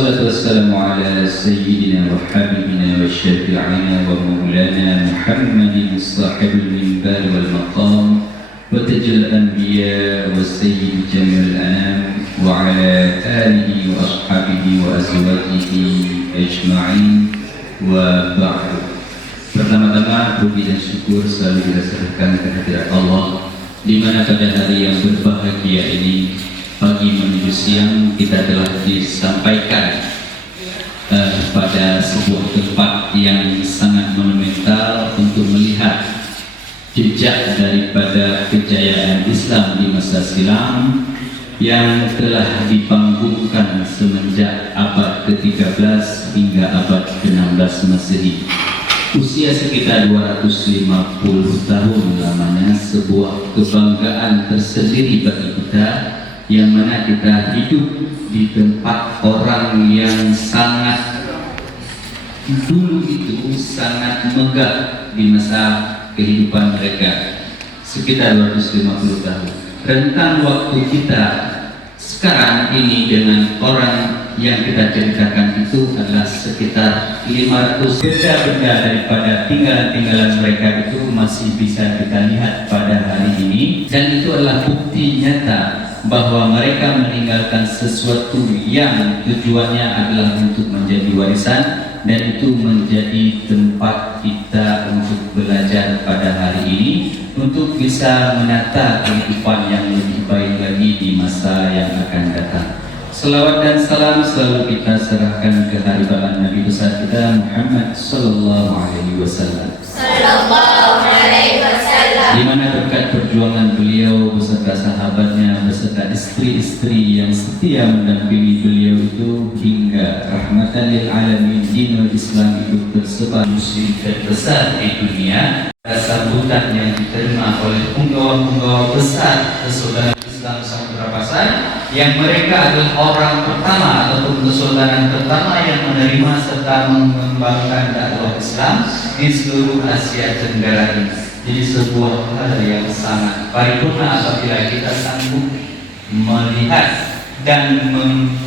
والصلاة والسلام على سيدنا وحبيبنا وشفيعنا ومولانا محمد صاحب المنبر والمقام وتاج الأنبياء والسيد جميع الأنام وعلى آله وأصحابه وأزواجه أجمعين وبعد. Pertama-tama puji dan syukur selalu kita serahkan kehadirat Allah, di mana pada hari yang berbahagia ini, pagi menuju siang, kita telah disampaikan pada sebuah tempat yang sangat monumental untuk melihat jejak daripada kejayaan Islam di masa silam yang telah dipanggungkan semenjak abad ke-13 hingga abad ke-16 Masehi. Usia sekitar 250 tahun lamanya, sebuah kebanggaan tersendiri bagi kita, yang mana kita hidup di tempat orang yang sangat dulu itu sangat megah di masa kehidupan mereka, sekitar 250 tahun. Rentang waktu kita sekarang ini dengan orang yang kita ceritakan itu adalah sekitar 500. Benda-benda daripada tinggalan-tinggalan mereka itu masih bisa kita lihat pada hari ini, dan itu adalah bukti nyata bahwa mereka meninggalkan sesuatu yang tujuannya adalah untuk menjadi warisan, dan itu menjadi tempat kita untuk belajar pada hari ini untuk bisa menata kehidupan yang lebih baik lagi di masa yang akan datang. Selawat dan salam selalu kita serahkan ke hadirat Nabi besar kita Muhammad sallallahu alaihi wasallam. Di mana berkat perjuangan beliau beserta sahabatnya beserta istri-istri yang setia mendampingi beliau itu hingga rahmatan lil alamin, dinul Islam itu tersebar muslim terbesar di dunia. Sambutan yang diterima oleh penggawa-penggawa besar Kesultanan Islam Samudra Pasai, yang mereka adalah orang pertama ataupun kesultanan pertama yang menerima serta mengembangkan dakwah Islam di seluruh Asia Tenggara ini. Jadi sebuah hal yang sangat paripurna apabila kita sanggup melihat dan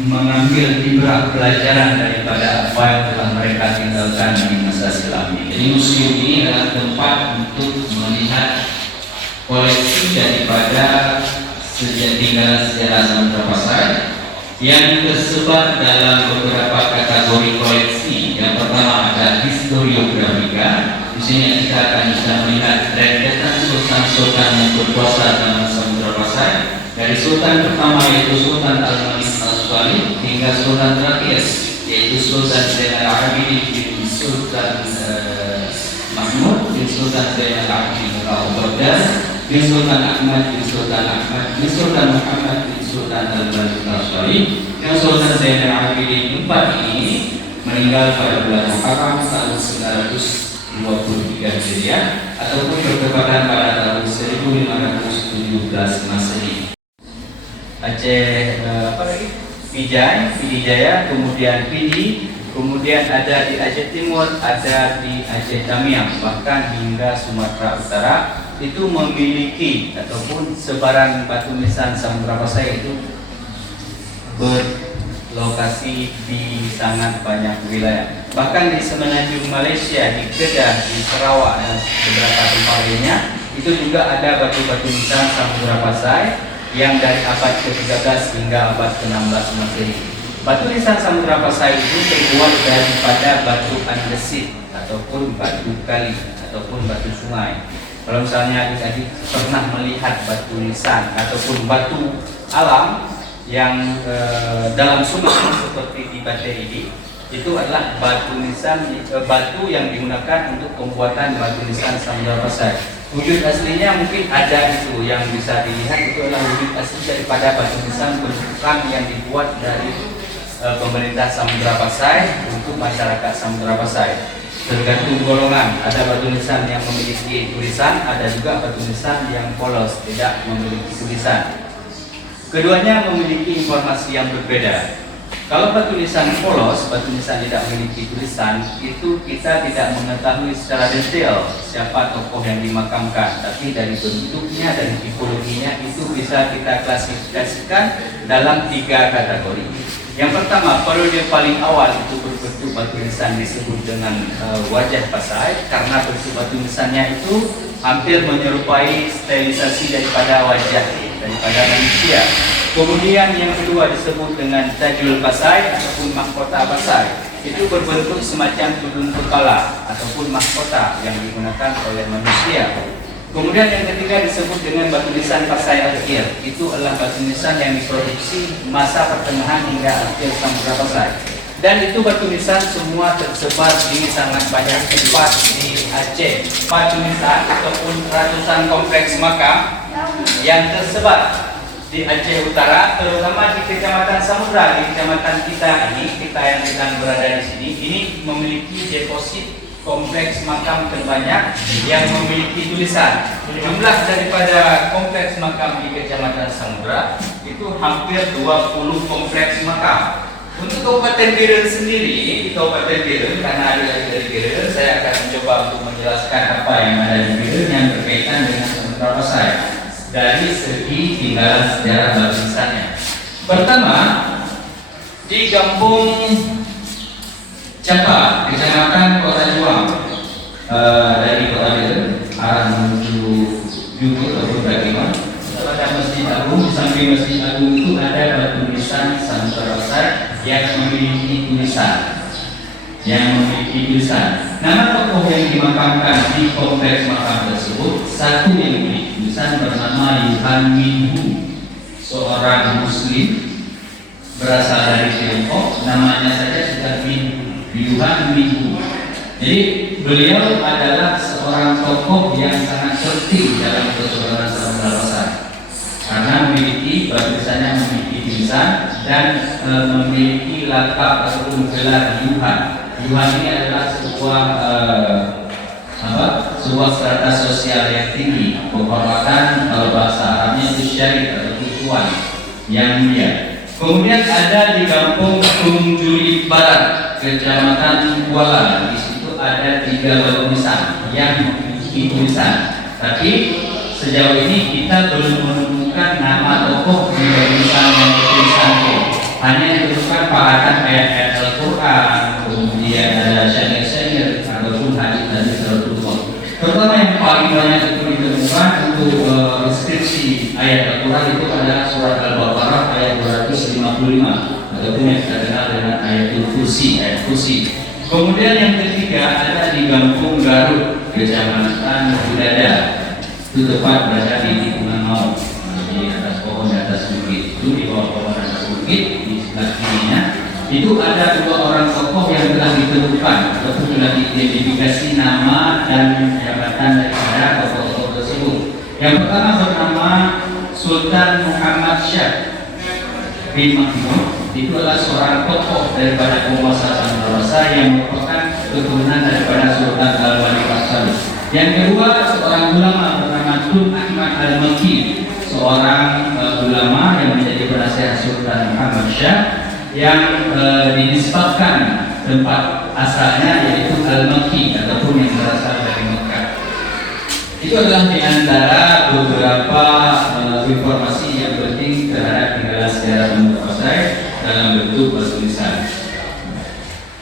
mengambil ibrah pelajaran daripada apa yang telah mereka tinggalkan di masa silam ini. Jadi museum ini adalah tempat untuk melihat koleksi daripada tinggalan sejarah Samudra Pasai yang tersebar dalam beberapa kategori koleksi. Yang pertama ada historiografika. Di sini kita akan bisa melihat rentetan sultan-sultan yang berkuasa dalam Samudra Pasai, dari sultan pertama yaitu Sultan Al-Malik Al-Sulami hingga sultan terakhir yaitu Sultan Zainal Abidin bin Sultan Mahmud bin Sultan Zainal Abidin Al-Baghdad bin Sultan Ahmad bin Sultan Ahmad bin Sultan Muhammad bin Sultan Al-Malik Al-Sulami. Yang Sultan Zainal Abidin 4 ini meninggal pada bulan Muharram tahun 923 Hijriah ataupun bertepatan pada tahun 1517 Masehi. Aceh Pidijaya, kemudian Pidi, kemudian ada di Aceh Timur, ada di Aceh Tamiang, bahkan hingga Sumatera Utara itu memiliki ataupun sebaran batu nisan Samudra Pasai itu berlokasi di sangat banyak wilayah. Bahkan di semenanjung Malaysia, di Kedah, di Sarawak dan beberapa tempat lainnya itu juga ada batu-batu nisan Samudra Pasai yang dari abad ke-13 hingga abad ke-16 Masehi. Batu nisan Samudra Pasai itu terbuat daripada batu andesit ataupun batu kali ataupun batu sungai. Kalau misalnya adik-adik pernah melihat batu nisan ataupun batu alam yang dalam sungai seperti di Banten ini, itu adalah batu nisan, batu yang digunakan untuk pembuatan batu nisan Samudra Pasai. Wujud aslinya mungkin ada itu yang bisa dilihat, itu adalah wujud asli daripada batu nisan bentukan yang dibuat dari pemerintah Samudra Pasai untuk masyarakat Samudra Pasai. Tergantung golongan, ada batu nisan yang memiliki tulisan, ada juga batu nisan yang polos, tidak memiliki tulisan. Keduanya memiliki informasi yang berbeda. Kalau batu nisan polos, batu nisan tidak memiliki tulisan, itu kita tidak mengetahui secara detail siapa tokoh yang dimakamkan. Tapi dari bentuknya, dari tipologinya itu bisa kita klasifikasikan dalam 3 kategori. Yang pertama, periode paling awal itu berbentuk batu nisan disebut dengan wajah pasai, karena bentuk batu nisannya itu hampir menyerupai stilisasi daripada wajah daripada manusia. Kemudian yang kedua disebut dengan tajul pasai ataupun mahkota pasai. Itu berbentuk semacam tudung kepala ataupun mahkota yang digunakan oleh manusia. Kemudian yang ketiga disebut dengan batu nisan pasai akhir. Itu adalah batu nisan yang diproduksi masa pertengahan hingga akhir Samudra Pasai. Dan itu batu nisan semua tersebar di sangat banyak tempat di Aceh. Batu nisan ataupun ratusan kompleks makam yang tersebar di Aceh Utara, terutama di Kecamatan Samudra, di kecamatan kita ini, kita yang sedang berada di sini, ini memiliki deposit kompleks makam terbanyak yang memiliki tulisan. Jumlah daripada kompleks makam di Kecamatan Samudra itu hampir 20 kompleks makam. Untuk Kabupaten Biren sendiri, di Kabupaten Biren, karena ada dari Biren, saya akan mencoba untuk menjelaskan apa yang ada di Biren yang berkaitan dengan Samudra Pasai dari segi tinggalan sejarah batu nisannya. Pertama, di Kampung Capa, Kecamatan Kota Juang, dari Kota Biren arah menuju Jugur atau Bagaimana, ada Masjid Agung. Di samping Masjid Agung itu ada batu nisan Samudra Pasai yang memiliki tulisan. Nama tokoh yang dimakamkan di kompleks makam tersebut, satu yang memiliki tulisan bernama Yuhan Minhu, seorang Muslim berasal dari Tiongkok. Namanya saja sudah Minhu, Yuhan Minhu. Jadi beliau adalah seorang tokoh yang sangat penting dalam persaudaraan Samudra Pasai karena memiliki batu nisannya memiliki tulisan dan memiliki lakab ataupun gelar Yuhan. Yuhan ini adalah sebuah strata sosial yang tinggi, penghormatan, kalau bahasa Arabnya itu syarif atau tuan yang mulia. Kemudian ada di Kampung Tungjuli Barat, Kecamatan Kuala. Di situ ada 3 batu nisan yang memiliki tulisan. Tapi sejauh ini kita belum menemukan nama tokoh di batu nisan yang bertulisan. Hanya ditemukan pahatan ayat-ayat Al-Quran, kemudian ada syair-syair ataupun hadis-hadis Rasulullah. Terutama yang paling banyak itu ditemukan untuk inskripsi ayat Al-Quran itu adalah surat Al-Baqarah ayat 255 ataupun yang kita kenal dengan ayatul kursi, ayat kursi. Kemudian yang ketiga ada di Kampung Garut, Kecamatan Budada. Itu tepat berada di tikungan maut, di atas pohon, di atas bukit. Itu di bawah pohon atas bukit, di sebelah kirinya itu ada 2 orang tokoh yang telah ditemukan ataupun telah diidentifikasi nama dan jabatan daripada tokoh-tokoh tersebut. Yang pertama bernama Sultan Muhammad Syah bin Mahmud. Itu adalah seorang tokoh daripada penguasa Samudra Pasai yang merupakan keturunan daripada Sultan Al-Malik As-Salis. Yang kedua, seorang ulama bernama Tun Ahmad Al-Makki, seorang ulama yang menjadi penasihat Sultan Muhammad Syah yang dinisbatkan tempat asalnya yaitu Al-Makki ataupun yang berasal dari Mekah. Itu adalah di antara beberapa informasi yang penting terhadap tinggalan sejarah Samudra Pasai dalam bentuk batu nisan.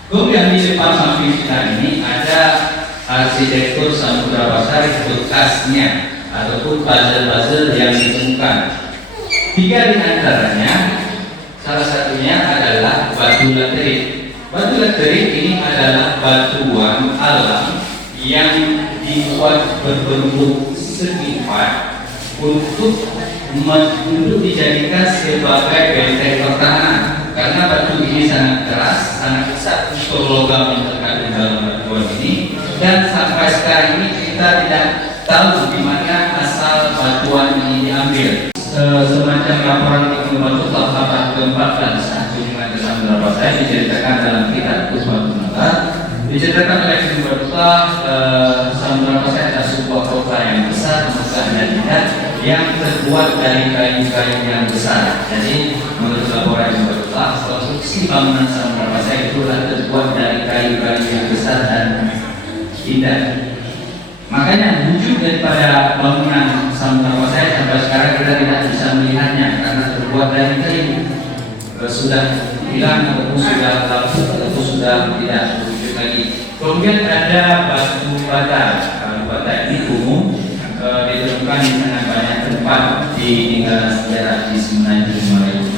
Kemudian di depan samping kita ini ada arsitektur Samudra Pasai bekasnya ataupun puzzle-puzzle yang ditemukan. 3 di antaranya, salah satunya adalah batu laterit. Batu laterit ini adalah batuan alam yang dibuat berbentuk segi empat untuk dijadikan sebagai benteng pertahanan. Karena batu ini sangat keras, sangat besar untuk logam yang terkandung dalam batuan ini, dan sampai sekarang ini kita tidak tahu di mana asal batuan ini diambil. Semacam laporan Ibnu Battulah abad ke-14 kunjungan ke Samudra Pasai diceritakan dalam kitab Tuhfatul Natar. Diceritakan oleh Ibnu Battulah, Samudra Pasai adalah sebuah kota yang besar, megah dan indah yang terbuat dari kayu-kayu yang besar. Jadi menurut laporan Ibnu Battulah, suatu konstruksi bangunan Samudra Pasai itu terbuat dari kayu-kayu yang besar dan indah. Makanya wujud daripada bangunan Samudra Pasai sampai sekarang kita tidak bisa melihatnya karena terbuat dari kayu. Sudah hilang ataupun sudah lapuk ataupun sudah tidak wujud lagi. Kemudian ada batu bata. Batu bata ini umum ditemukan di sana banyak tempat di tinggalan sejarah di Semenanjung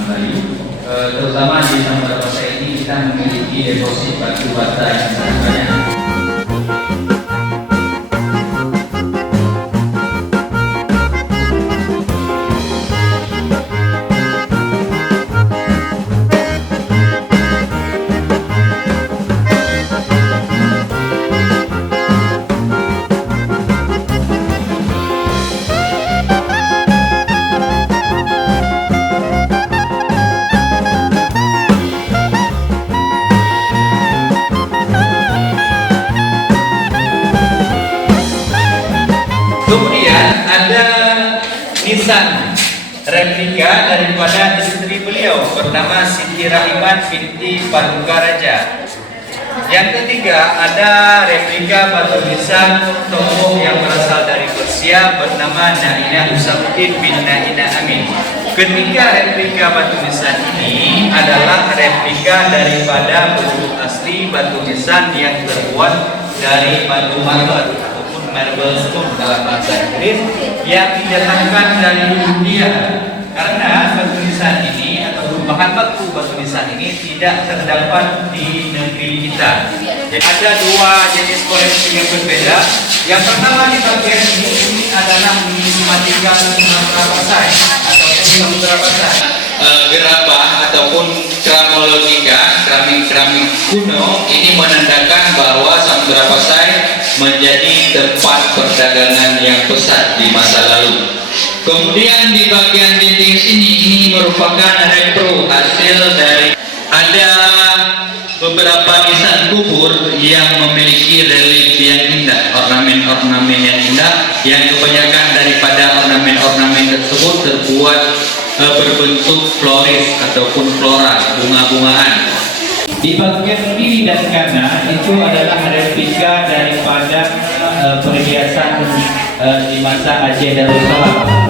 Melayu. Terutama di Samudra Pasai ini kita memiliki deposit batu bata yang sangat banyak. Kemudian ada nisan replika daripada istri beliau bernama Siti Rahimat binti Paduka Raja. Yang ketiga ada replika batu nisan tokoh yang berasal dari Persia bernama Naina Usamuddin bin Naina Amin. Ketiga replika batu nisan ini adalah replika daripada bentuk asli batu nisan yang terbuat dari batu marmer ataupun marble stone dalam bahasa Inggris yang didatangkan dari India. Karena batu nisan ini atau bahan baku batu nisan ini tidak terdapat di negeri kita. Jadi ada dua jenis koleksi yang berbeda. Yang pertama di bagian ini adalah numismatika Samudra Pasai ataupun Samudra Pasai. Gerabah ataupun kramologika, keramik kuno ini menandakan bahwa Samudra Pasai menjadi tempat perdagangan yang besar di masa lalu. Kemudian di bagian dinding sini ini merupakan repro hasil dari ada beberapa nisan kubur yang memiliki relief yang indah, ornamen-ornamen yang indah, yang kebanyakan daripada ornamen-ornamen tersebut terbuat berbentuk floris ataupun flora, bunga-bungaan. Di bagian kiri dan kanan itu adalah replika daripada perhiasan di masa Aceh Darussalam.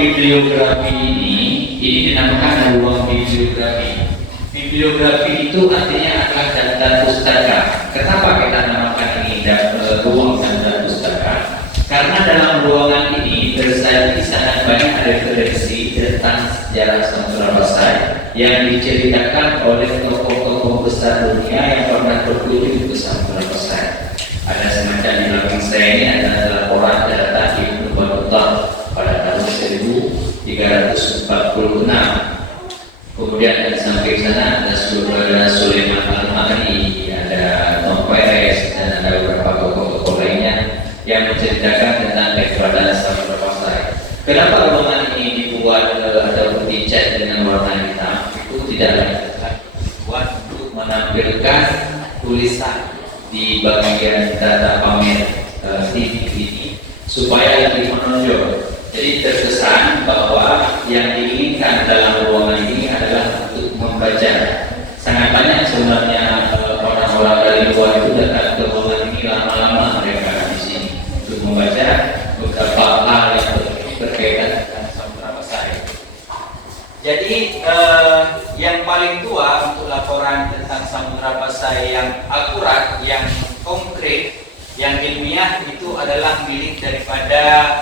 Bibliografi ini dinamakan ruang bibliografi. Bibliografi itu artinya adalah daftar pustaka. Kenapa kita namakan ini ruang daftar pustaka? Karena dalam ruangan ini tersaji sangat banyak referensi tentang sejarah Samudra Pasai yang diceritakan oleh tokoh-tokoh besar dunia yang pernah berkunjung ke Samudra Pasai. Ada semacam di belakang saya ini adalah laporan data Ibnu Battuta pada tahun 1346. Kemudian di samping sana ada saudara Sulaiman Al-Mahdi, ada Tom Perez, dan ada beberapa tokoh-tokoh lainnya yang menceritakan tentang keberadaan Samudra Pasai. Kenapa ruangan ini dibuat atau dicat dengan warna hitam? Itu tidak lain dibuat untuk menampilkan tulisan di bagian data pamer TV ini supaya lebih menonjol. Jadi terkesan bahwa yang diinginkan dalam ruangan ini adalah untuk membaca. Sangat banyak sebenarnya orang-orang dari luar itu datang ke ruangan ini lama-lama mereka di sini untuk membaca beberapa hal yang berkaitan dengan Samudra Pasai. Jadi yang paling tua untuk laporan tentang Samudra Pasai yang akurat, yang konkret, yang ilmiah itu adalah milik daripada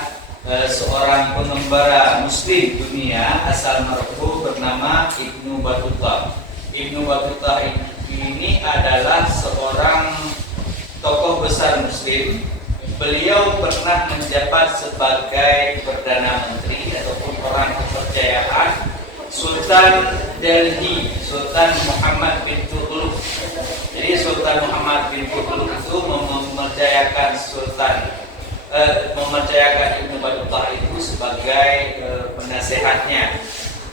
seorang pengembara Muslim dunia asal Maroko bernama Ibnu Battuta. Ibnu Battuta ini adalah seorang tokoh besar Muslim. Beliau pernah menjabat sebagai Perdana Menteri ataupun orang kepercayaan Sultan Delhi, Sultan Muhammad bin Tughlaq. Jadi Sultan Muhammad bin Tughlaq itu mempercayakan Ibnu Battuta itu sebagai Perdana nasihatnya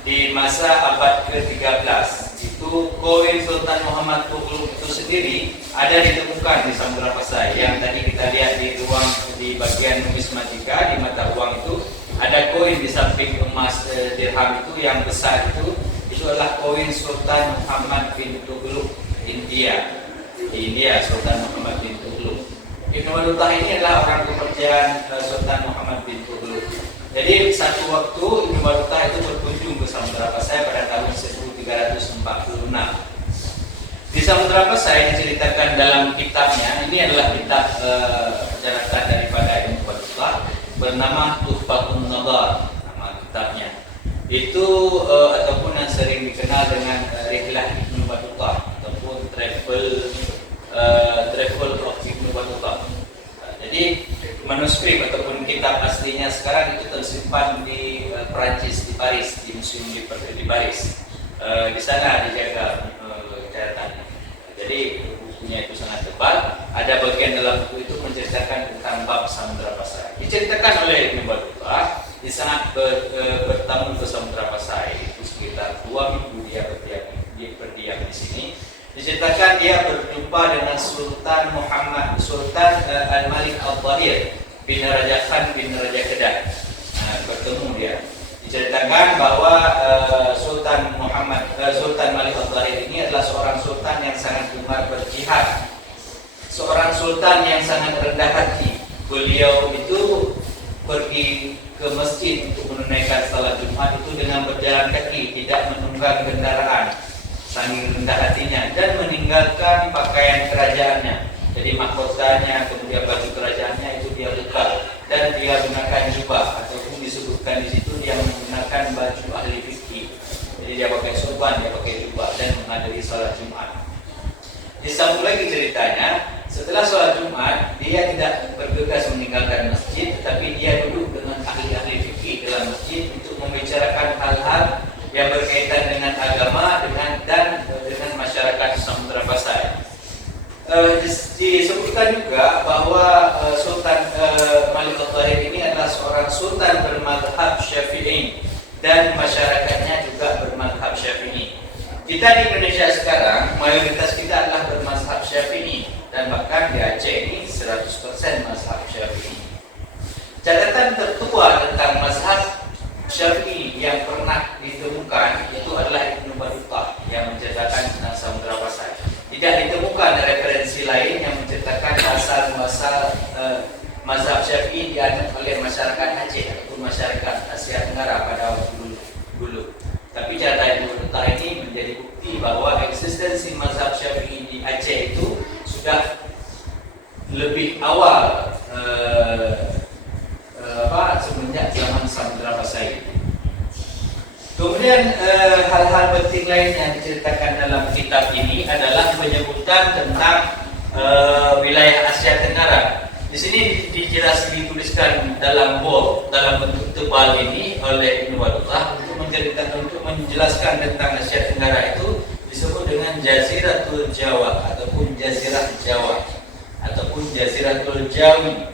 di masa abad ke-13. Itu koin Sultan Muhammad Tughluk itu sendiri ada ditemukan di Samudra Pasai. Yang tadi kita lihat di bagian numismatika di mata uang itu ada koin di samping emas dirham itu yang besar itu adalah koin Sultan Muhammad bin Tughluk India. Di India Sultan Muhammad bin Tughluk. Ibnu Battuta ini adalah orang kepercayaan Sultan Muhammad bin Tughluk. Jadi satu waktu Ibnu Battuta itu berkunjung ke Samudra Pasai pada tahun 1346. Di Samudra Pasai diceritakan dalam kitabnya, ini adalah kitab catatan daripada Ibnu Battuta bernama Tuhfatun Nadar, nama kitabnya. Itu ataupun yang sering dikenal dengan Rihlah Ibnu Battuta ataupun travel of Ibnu Battuta. Jadi manuskrip ataupun kitab aslinya sekarang itu tersimpan di Perancis, di Paris, di museum di Paris. Di sana dijaga catatannya. Jadi bukunya itu sangat tebal. Ada bagian dalam buku itu menceritakan tentang bab Samudra Pasai. Diceritakan oleh Ibnu Battuta di saat bertamu ke Samudra Pasai itu sekitar 2 minggu dia berdiam di sini. Diceritakan dia berjumpa dengan Sultan Al-Malik Al-Zahir bin Raja Khan bin Raja Kedah. Bertemu dia. Diceritakan bahwa Sultan Malik Al-Zahir ini adalah seorang sultan yang sangat gemar berjihad. Seorang sultan yang sangat rendah hati. Beliau itu pergi ke masjid untuk menunaikan salat Jumat itu dengan berjalan kaki, tidak menunggang kendaraan. Saking rendah hatinya dan meninggalkan pakaian kerajaannya. Jadi mahkotanya, kemudian baju kerajaannya itu dia letak dan dia gunakan jubah ataupun disebutkan di situ dia menggunakan baju ahli fikih. Jadi dia pakai sorban, dia pakai jubah dan menghadiri salat Jumat. Disambung lagi ceritanya, setelah salat Jumat dia tidak bergegas meninggalkan masjid, tetapi dia duduk dengan ahli-ahli fikih dalam masjid untuk membicarakan hal-hal yang berkaitan dengan agama dan dengan masyarakat Samudra Pasai. Disebutkan juga bahwa Sultan Malik Al-Zahir ini adalah seorang sultan bermadhab Syafi'i dan masyarakatnya juga bermadhab Syafi'i. Kita di Indonesia sekarang mayoritas kita adalah bermadhab Syafi'i dan bahkan di Aceh ini 100% mazhab Syafi'i. Catatan tertua tentang mazhab Syafi'i yang pernah ditemukan itu adalah Ibnu Battuta yang menceritakan tentang Samudra Pasai. Tidak ditemukan referensi lain yang menceritakan asal-muasal mazhab Syafi'i dianut oleh masyarakat Aceh ataupun masyarakat Asia Tenggara pada waktu dulu. Tapi catatan Ibnu Battuta ini menjadi bukti bahwa eksistensi mazhab Syafi'i di Aceh itu sudah lebih awal semenjak zaman Samudra Pasai. Kemudian hal-hal penting lain yang diceritakan dalam kitab ini adalah penyebutan tentang wilayah Asia Tenggara. Di sini dituliskan dalam bold, dalam bentuk tebal ini oleh Ibnu Battuta untuk menjelaskan tentang Asia Tenggara itu disebut dengan Jaziratul Jawa ataupun Jazirah Jawa ataupun Jaziratul Jawi.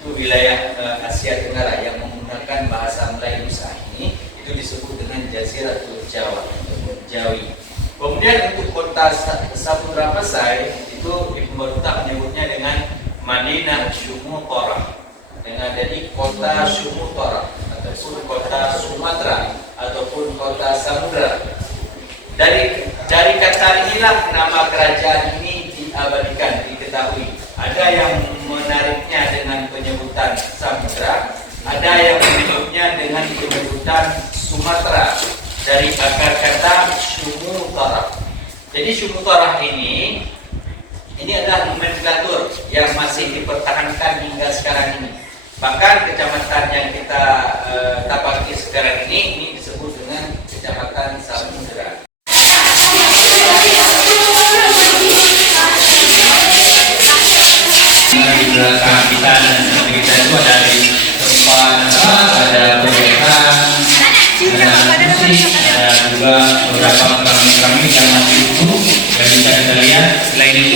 Itu wilayah Asia Tenggara yang menggunakan bahasa Melayu saat ini itu disebut dengan Jaziratul Jawa ataupun Jawi. Kemudian untuk kota Samudra Pasai itu Ibnu Battuta menyebutnya dengan Madinah Syumutorah. Dengan jadi kota Syumutorah ataupun kota Sumatera ataupun kota Samudra. Dari kata inilah nama kerajaan ini diabadikan, diketahui. Ada yang menariknya dengan penyebutan Samudra, ada yang menyebutnya dengan penyebutan Sumatera dari akar kata Syumutorah. Jadi Syumutorah ini adalah nomenklatur yang masih dipertahankan hingga sekarang ini. Bahkan kecamatan yang kita tapaki sekarang ini disebut dengan Kecamatan Samudra. Di belakang kita dan seperti kita itu ada di tempat ada perhiasan, ada musik, ada juga beberapa keramik yang masih utuh yang bisa kita lihat. Selain itu